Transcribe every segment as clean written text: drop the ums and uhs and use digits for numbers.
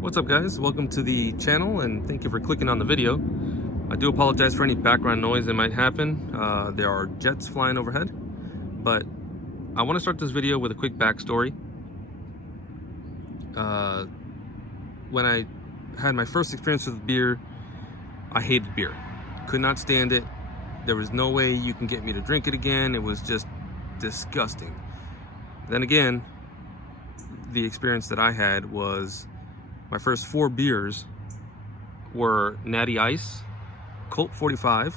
What's up, guys? Welcome to the channel and thank you for clicking on the video. I do apologize for any background noise that might happen. There are jets flying overhead, but I want to start this video with a quick backstory. When I had my first experience with beer, I hated beer. Could not stand it. There was no way you can get me to drink it again. It was just disgusting. Then again, the experience that I had was my first 4 beers were Natty Ice, Colt 45,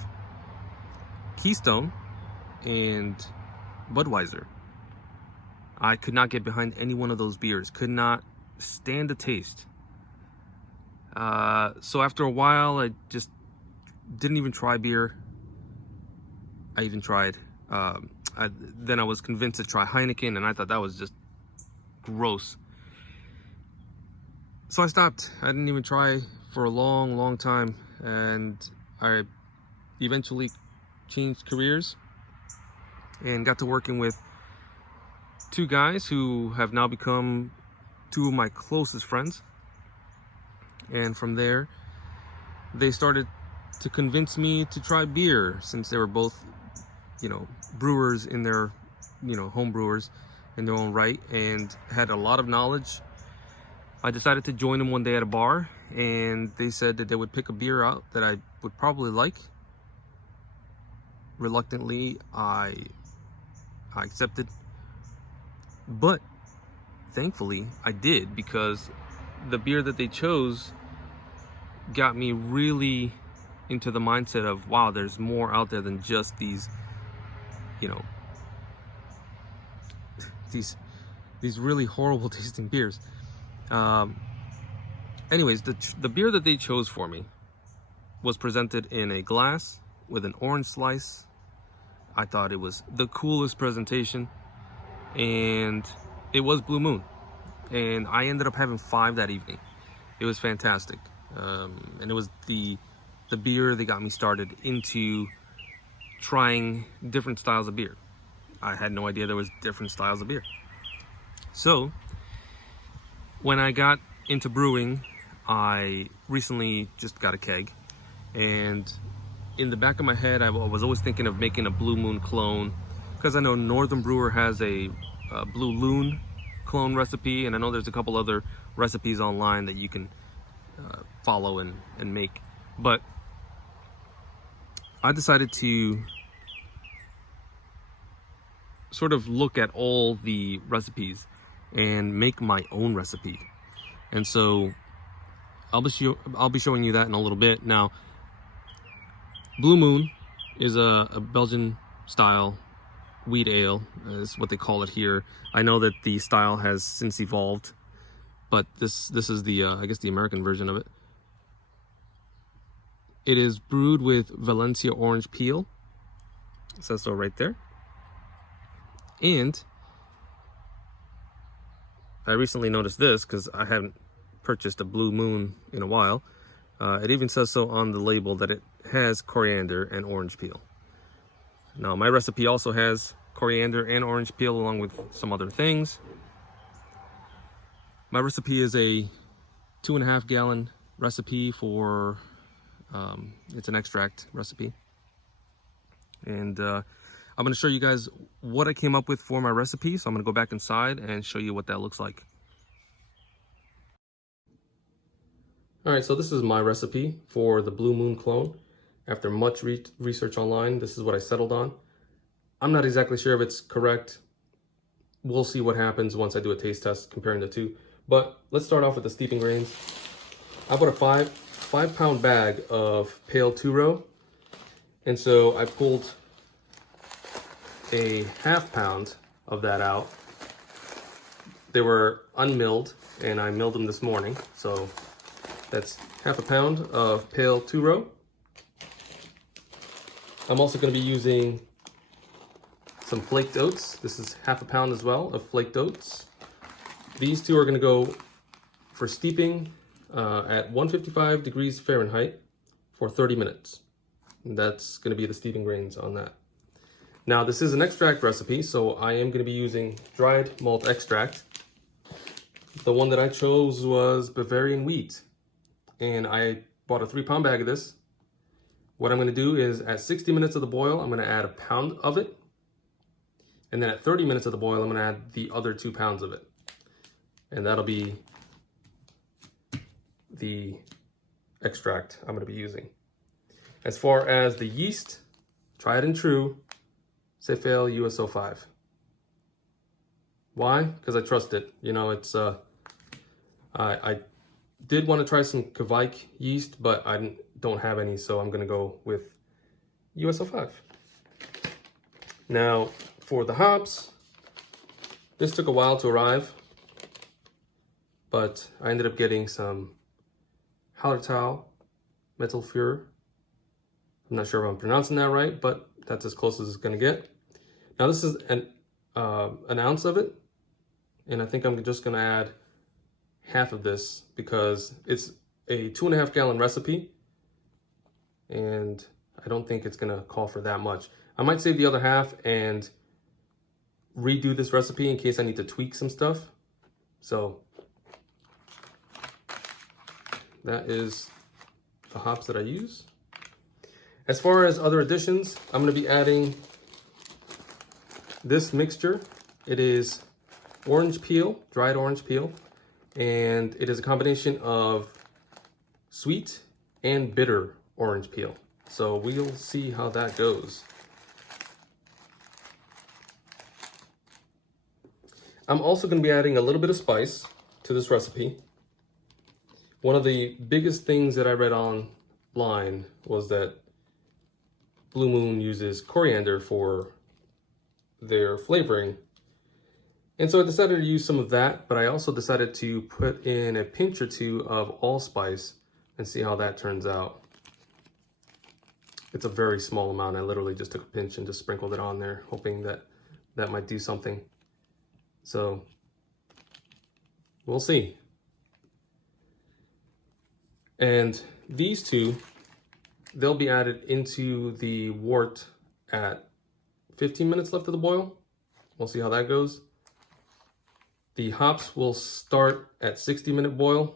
Keystone, and Budweiser. I could not get behind any one of those beers. Could not stand the taste. So after a while, I just didn't even try beer. I even tried. Then I was convinced to try Heineken, and I thought that was just gross. So I stopped. I didn't even try for a long time, and I eventually changed careers and got to working with 2 guys who have now become 2 of my closest friends. And from there, they started to convince me to try beer, since they were both, brewers in their, home brewers in their own right, and had a lot of knowledge. I decided to join them one day at a bar, and they said that they would pick a beer out that I would probably like. Reluctantly, I accepted, but thankfully I did, because the beer that they chose got me really into the mindset of, wow, there's more out there than just these, these really horrible tasting beers. Anyways, the beer that they chose for me was presented in a glass with an orange slice. I thought it was the coolest presentation, and it was Blue Moon, and I ended up having 5 that evening. It was fantastic, and it was the beer that got me started into trying different styles of beer. I had no idea there was different styles of beer. So when I got into brewing, I recently just got a keg, and in the back of my head, I was always thinking of making a Blue Moon clone, because I know Northern Brewer has a Blue Loon clone recipe, and I know there's a couple other recipes online that you can follow and make. But I decided to sort of look at all the recipes and make my own recipe. And so I'll be showing you that in a little bit. Now, Blue Moon is a Belgian style wheat ale, is what they call it here. I know that the style has since evolved, but this is the I guess the American version of it. It is brewed with Valencia orange peel. It says so right there. And I recently noticed this, because I haven't purchased a Blue Moon in a while. It even says so on the label that it has coriander and orange peel. Now, my recipe also has coriander and orange peel, along with some other things. My recipe is a 2.5 gallon recipe for, it's an extract recipe. And I'm going to show you guys what I came up with for my recipe. So I'm going to go back inside and show you what that looks like. All right, so this is my recipe for the Blue Moon clone. After much research online, this is what I settled on. I'm not exactly sure if it's correct. We'll see what happens once I do a taste test comparing the 2. But let's start off with the steeping grains. I bought a 5-pound bag of pale 2-row. And so I pulled a 1/2 pound of that out. They were unmilled, and I milled them this morning. So that's 1/2 pound of pale 2-row. I'm also going to be using some flaked oats. This is 1/2 pound as well of flaked oats. These 2 are going to go for steeping at 155 degrees Fahrenheit for 30 minutes. And that's going to be the steeping grains on that. Now, this is an extract recipe, so I am going to be using dried malt extract. The one that I chose was Bavarian Wheat, and I bought a 3-pound bag of this. What I'm going to do is at 60 minutes of the boil, I'm going to add a pound of it. And then at 30 minutes of the boil, I'm going to add the other 2 pounds of it. And that'll be the extract I'm going to be using. As far as the yeast, tried and true, Safale US05. Why? Because I trust it. You know, it's I did want to try some Kveik yeast, but I don't have any, so I'm going to go with US05. Now, for the hops, this took a while to arrive, but I ended up getting some Hallertauer Mittelfruhe. I'm not sure if I'm pronouncing that right, but that's as close as it's going to get. Now, this is an ounce of it, and I think I'm just going to add half of this because it's a 2.5 gallon recipe, and I don't think it's going to call for that much. I might save the other half and redo this recipe in case I need to tweak some stuff. So that is the hops that I use. As far as other additions, I'm going to be adding this mixture. It is orange peel, dried orange peel, and it is a combination of sweet and bitter orange peel. So we'll see how that goes. I'm also going to be adding a little bit of spice to this recipe. One of the biggest things that I read online was that Blue Moon uses coriander for their flavoring. And so I decided to use some of that, but I also decided to put in a pinch or 2 of allspice and see how that turns out. It's a very small amount. I literally just took a pinch and just sprinkled it on there, hoping that that might do something. So we'll see. And these two, they'll be added into the wort at 15 minutes left of the boil. We'll see how that goes. The hops will start at 60-minute boil.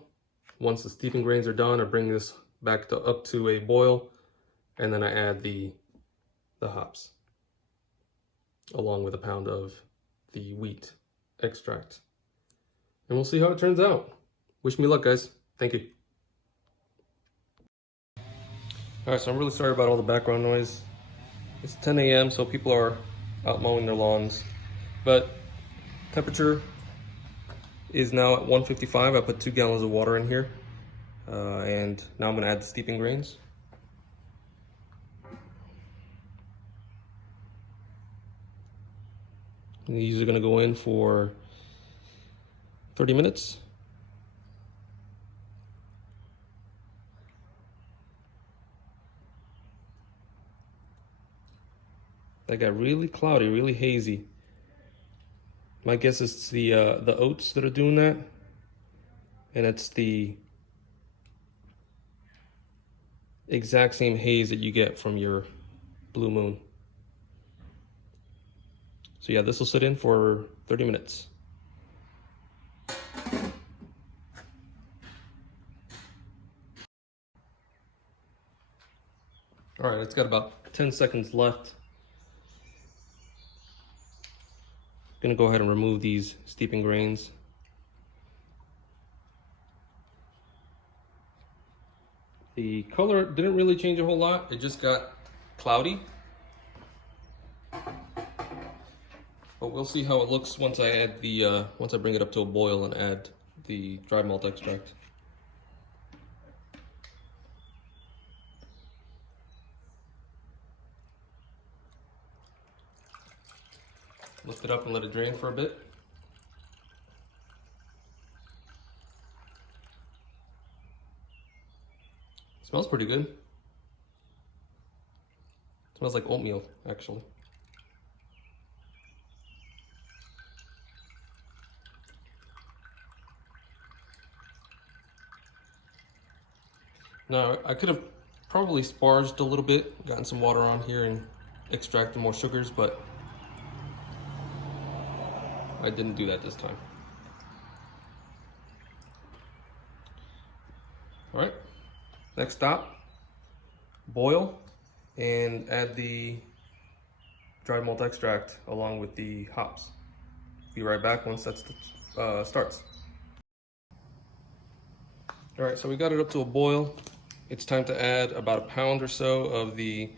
Once the steeping grains are done, I bring this back up to a boil, and then I add the hops along with a pound of the wheat extract. And we'll see how it turns out. Wish me luck, guys. Thank you. All right, so I'm really sorry about all the background noise. It's 10 a.m., so people are out mowing their lawns. But temperature is now at 155. I put 2 gallons of water in here. And now I'm gonna add the steeping grains. And these are gonna go in for 30 minutes. That got really cloudy, really hazy. My guess is it's the oats that are doing that, and it's the exact same haze that you get from your Blue Moon. So yeah, this will sit in for 30 minutes. All right, it's got about 10 seconds left. Gonna go ahead and remove these steeping grains. The color didn't really change a whole lot. It just got cloudy. But we'll see how it looks once I add the once I bring it up to a boil and add the dry malt extract. Lift it up and let it drain for a bit. Smells pretty good. Smells like oatmeal, actually. Now, I could have probably sparged a little bit, gotten some water on here and extracted more sugars, but I didn't do that this time. All right, next stop, boil and add the dry malt extract along with the hops. Be right back once that starts. All right, so we got it up to a boil. It's time to add about a pound or so of the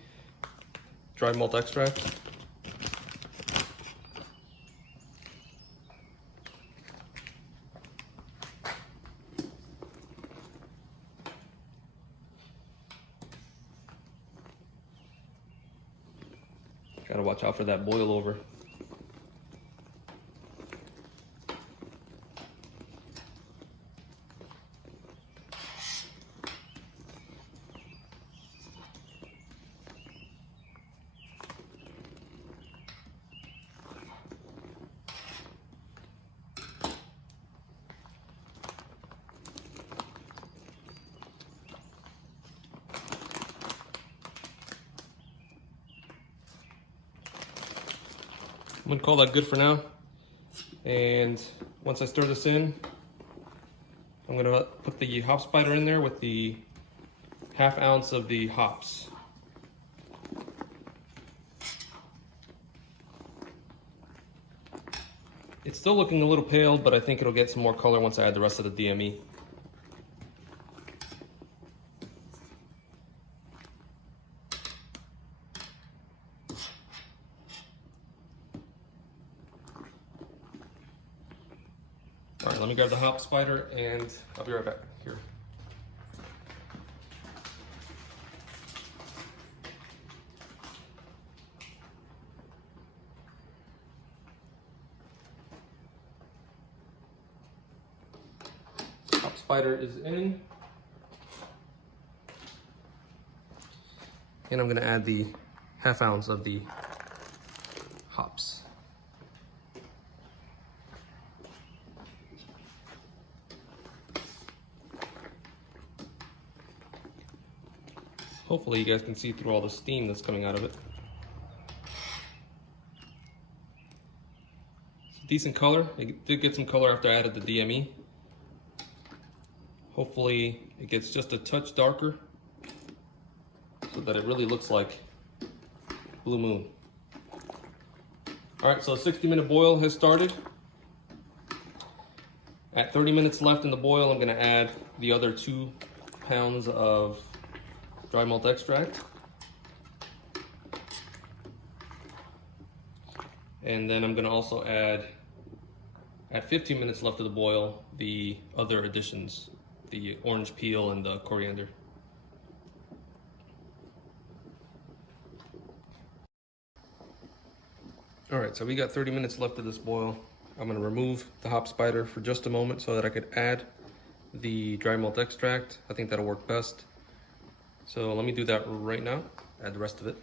dry malt extract. Gotta watch out for that boil over. I'm gonna call that good for now. And once I stir this in, I'm gonna put the hop spider in there with the ½ ounce of the hops. It's still looking a little pale, but I think it'll get some more color once I add the rest of the DME. All right, let me grab the hop spider and I'll be right back here. Hop spider is in. And I'm gonna add the ½ ounce of the hops. Hopefully you guys can see through all the steam that's coming out of it. It's a decent color. It did get some color after I added the DME. Hopefully it gets just a touch darker so that it really looks like Blue Moon. All right, so a 60-minute boil has started. At 30 minutes left in the boil, I'm gonna add the other 2 pounds of dry malt extract. And then I'm gonna also add, at 15 minutes left of the boil, the other additions, the orange peel and the coriander. All right, so we got 30 minutes left of this boil. I'm gonna remove the hop spider for just a moment so that I could add the dry malt extract. I think that'll work best. So let me do that right now, add the rest of it.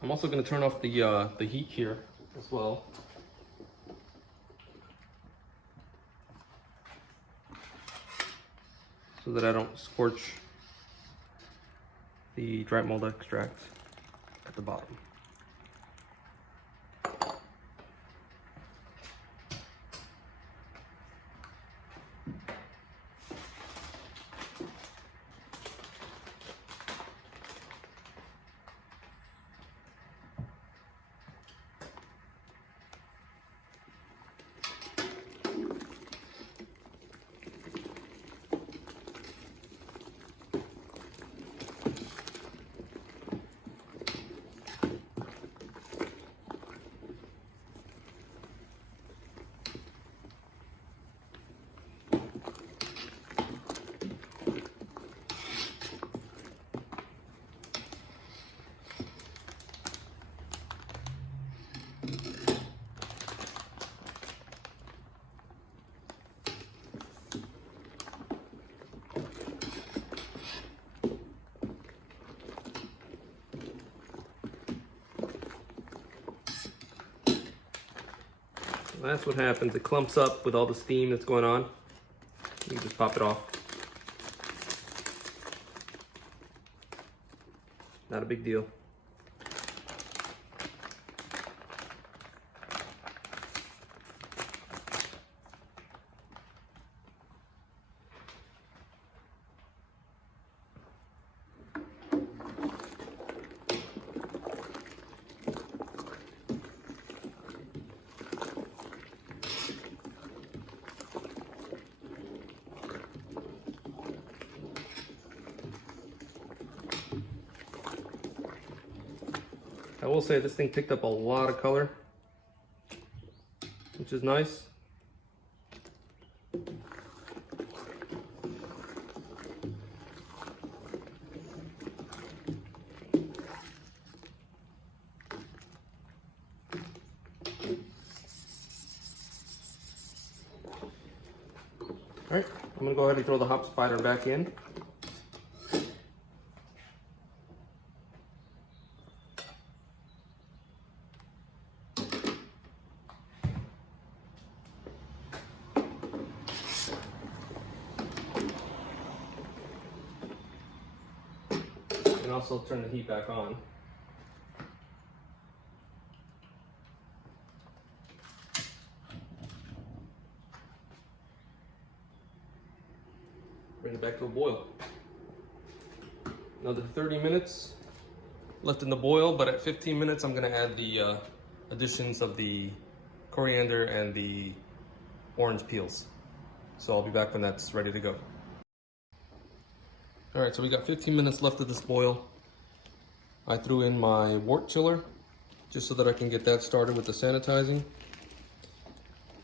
I'm also gonna turn off the heat here as well. So that I don't scorch the dry malt extract at the bottom. That's what happens. It clumps up with all the steam that's going on. You can just pop it off. Not a big deal. will say this thing picked up a lot of color, which is nice. All right, I'm gonna go ahead and throw the hop spider back in. And also turn the heat back on. Bring it back to a boil. Another 30 minutes left in the boil, but at 15 minutes I'm gonna add the additions of the coriander and the orange peels. So I'll be back when that's ready to go. All right, so we got 15 minutes left of this boil. I threw in my wort chiller just so that I can get that started with the sanitizing.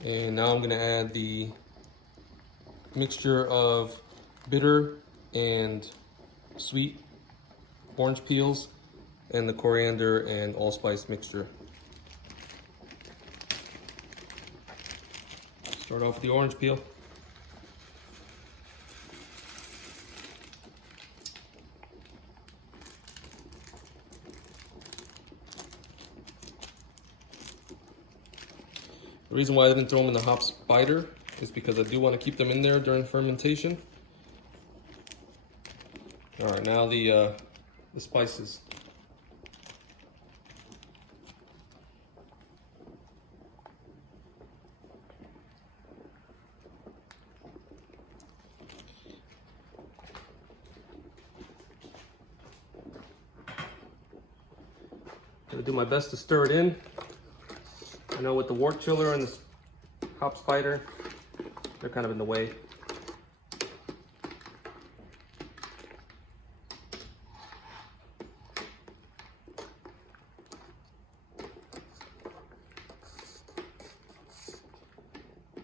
And now I'm gonna add the mixture of bitter and sweet orange peels and the coriander and allspice mixture. Start off with the orange peel. The reason why I didn't throw them in the hop spider is because I do want to keep them in there during fermentation. All right, now the spices. I'm gonna do my best to stir it in. I know with the wort chiller and the hop spider, they're kind of in the way.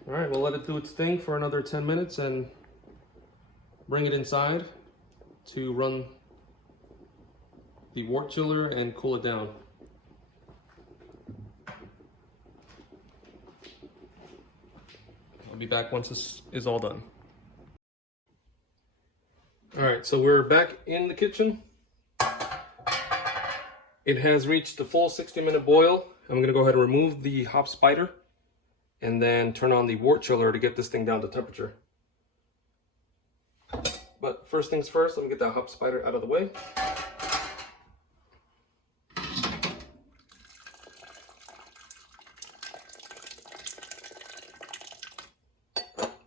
All right, we'll let it do its thing for another 10 minutes and bring it inside to run the wort chiller and cool it down. I'll be back once this is all done. All right, so we're back in the kitchen. It has reached the full 60-minute boil. I'm gonna go ahead and remove the hop spider and then turn on the wort chiller to get this thing down to temperature. But first things first, let me get that hop spider out of the way.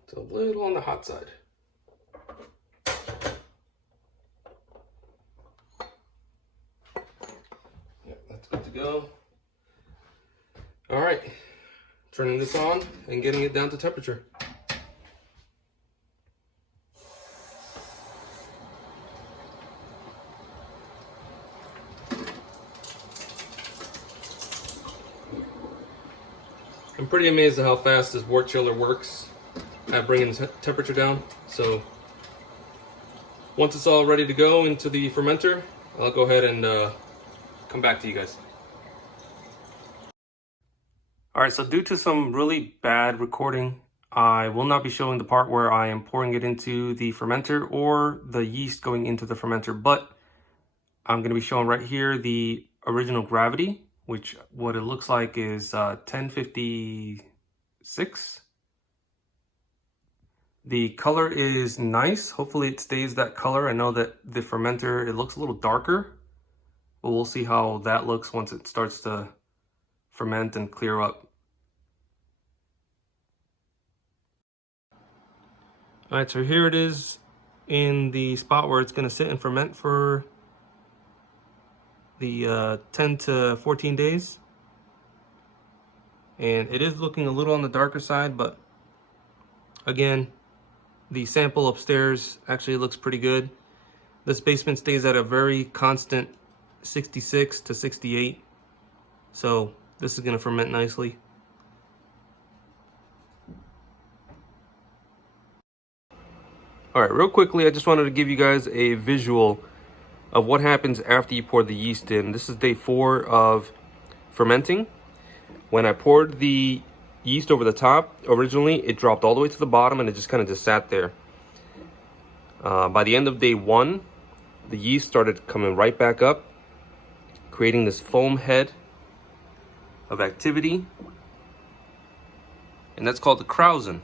It's a little on the hot side. Yep, that's good to go. All right. Turning this on and getting it down to temperature. I'm pretty amazed at how fast this wort chiller works at bringing the temperature down. So once it's all ready to go into the fermenter, I'll go ahead and come back to you guys. All right, so due to some really bad recording, I will not be showing the part where I am pouring it into the fermenter or the yeast going into the fermenter, but I'm gonna be showing right here the original gravity, which what it looks like is 1056. The color is nice. Hopefully it stays that color. I know that the fermenter, it looks a little darker, but we'll see how that looks once it starts to ferment and clear up. All right, so here it is in the spot where it's gonna sit and ferment for the 10 to 14 days. And it is looking a little on the darker side, but again, the sample upstairs actually looks pretty good. This basement stays at a very constant 66 to 68 So this is gonna ferment nicely. All right, real quickly, I just wanted to give you guys a visual of what happens after you pour the yeast in. This is day 4 of fermenting. When I poured the yeast over the top, originally it dropped all the way to the bottom and it just kind of sat there. By the end of day 1, the yeast started coming right back up, creating this foam head of activity, and that's called the krausen.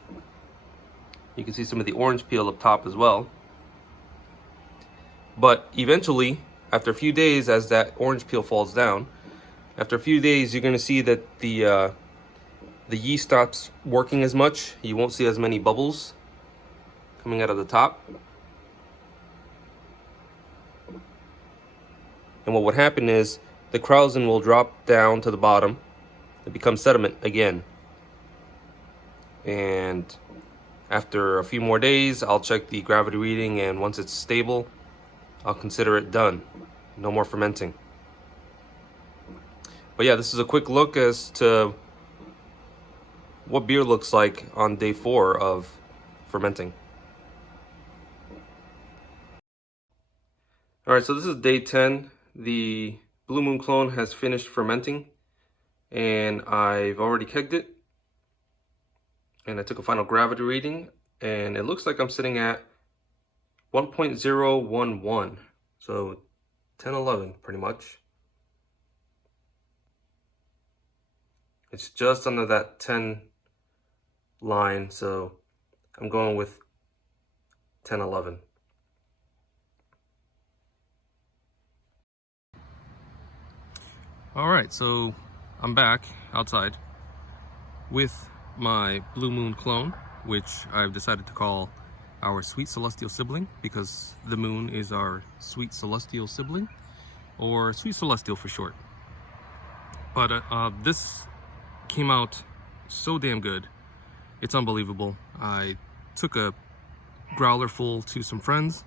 You can see some of the orange peel up top as well. But eventually, after a few days, as that orange peel falls down, after a few days, you're going to see that the yeast stops working as much. You won't see as many bubbles coming out of the top. And what would happen is the krausen will drop down to the bottom. It becomes sediment again. And after a few more days, I'll check the gravity reading, and once it's stable, I'll consider it done. No more fermenting. But yeah, this is a quick look as to what beer looks like on day 4 of fermenting. All right, so this is day 10. The Blue Moon clone has finished fermenting, and I've already kegged it. And I took a final gravity reading, and it looks like I'm sitting at 1.011, so 1011 pretty much. It's just under that 10 line, so I'm going with 1011. All right, so I'm back outside with my Blue Moon clone, which I've decided to call our Sweet Celestial Sibling, because the moon is our Sweet Celestial Sibling, or Sweet Celestial for short. But this came out so damn good. It's unbelievable. I took a growler full to some friends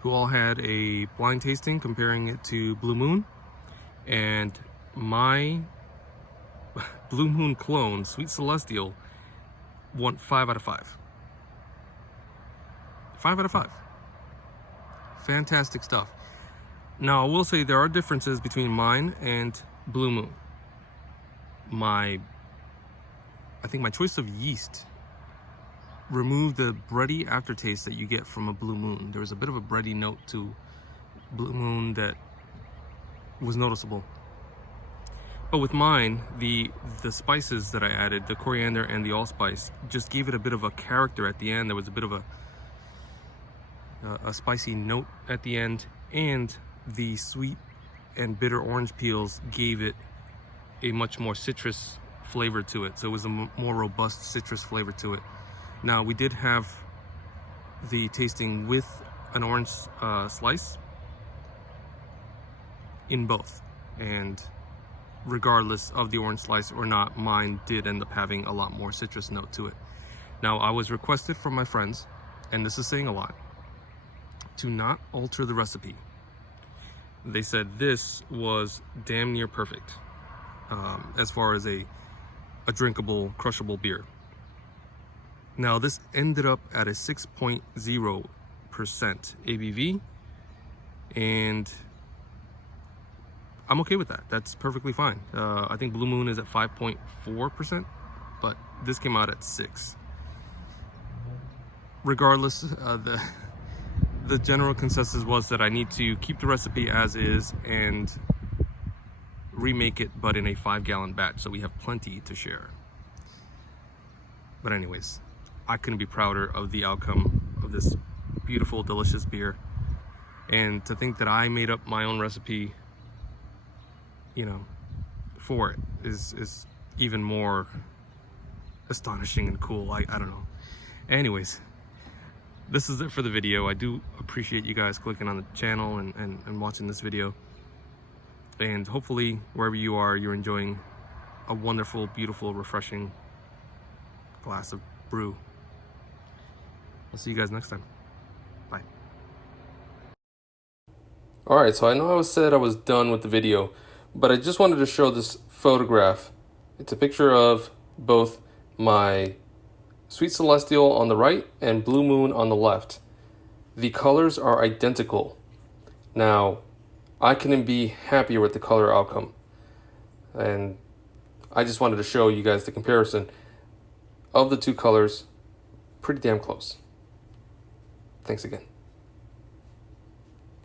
who all had a blind tasting comparing it to Blue Moon, and my Blue Moon clone, Sweet Celestial, won 5 out of 5. 5 out of 5. Fantastic stuff. Now, I will say there are differences between mine and Blue Moon. I think my choice of yeast removed the bready aftertaste that you get from a Blue Moon. There was a bit of a bready note to Blue Moon that was noticeable. But with mine, the spices that I added, the coriander and the allspice, just gave it a bit of a character at the end. There was a bit of a spicy note at the end, and the sweet and bitter orange peels gave it a much more citrus flavor to it. So it was a more robust citrus flavor to it. Now, we did have the tasting with an orange slice in both, and regardless of the orange slice or not, mine did end up having a lot more citrus note to it. Now, I was requested from my friends, and this is saying a lot, to not alter the recipe. They said this was damn near perfect as far as a drinkable, crushable beer. Now, this ended up at a 6.0% ABV, and I'm okay with that. That's perfectly fine. I think Blue Moon is at 5.4%, but this came out at 6. Regardless, the general consensus was that I need to keep the recipe as is and remake it, but in a 5-gallon batch, so we have plenty to share. But anyways, I couldn't be prouder of the outcome of this beautiful, delicious beer. And to think that I made up my own recipe, you know, for it is even more astonishing and cool. I don't know. Anyways, this is it for the video. I do appreciate you guys clicking on the channel and watching this video. And hopefully, wherever you are, you're enjoying a wonderful, beautiful, refreshing glass of brew. I'll see you guys next time. Bye. Alright, so I know I said I was done with the video, But I just wanted to show this photograph. It's a picture of both my Sweet Celestial on the right and Blue Moon on the left. The colors are identical. Now, I couldn't be happier with the color outcome. And I just wanted to show you guys the comparison of the two colors. Pretty damn close. Thanks again.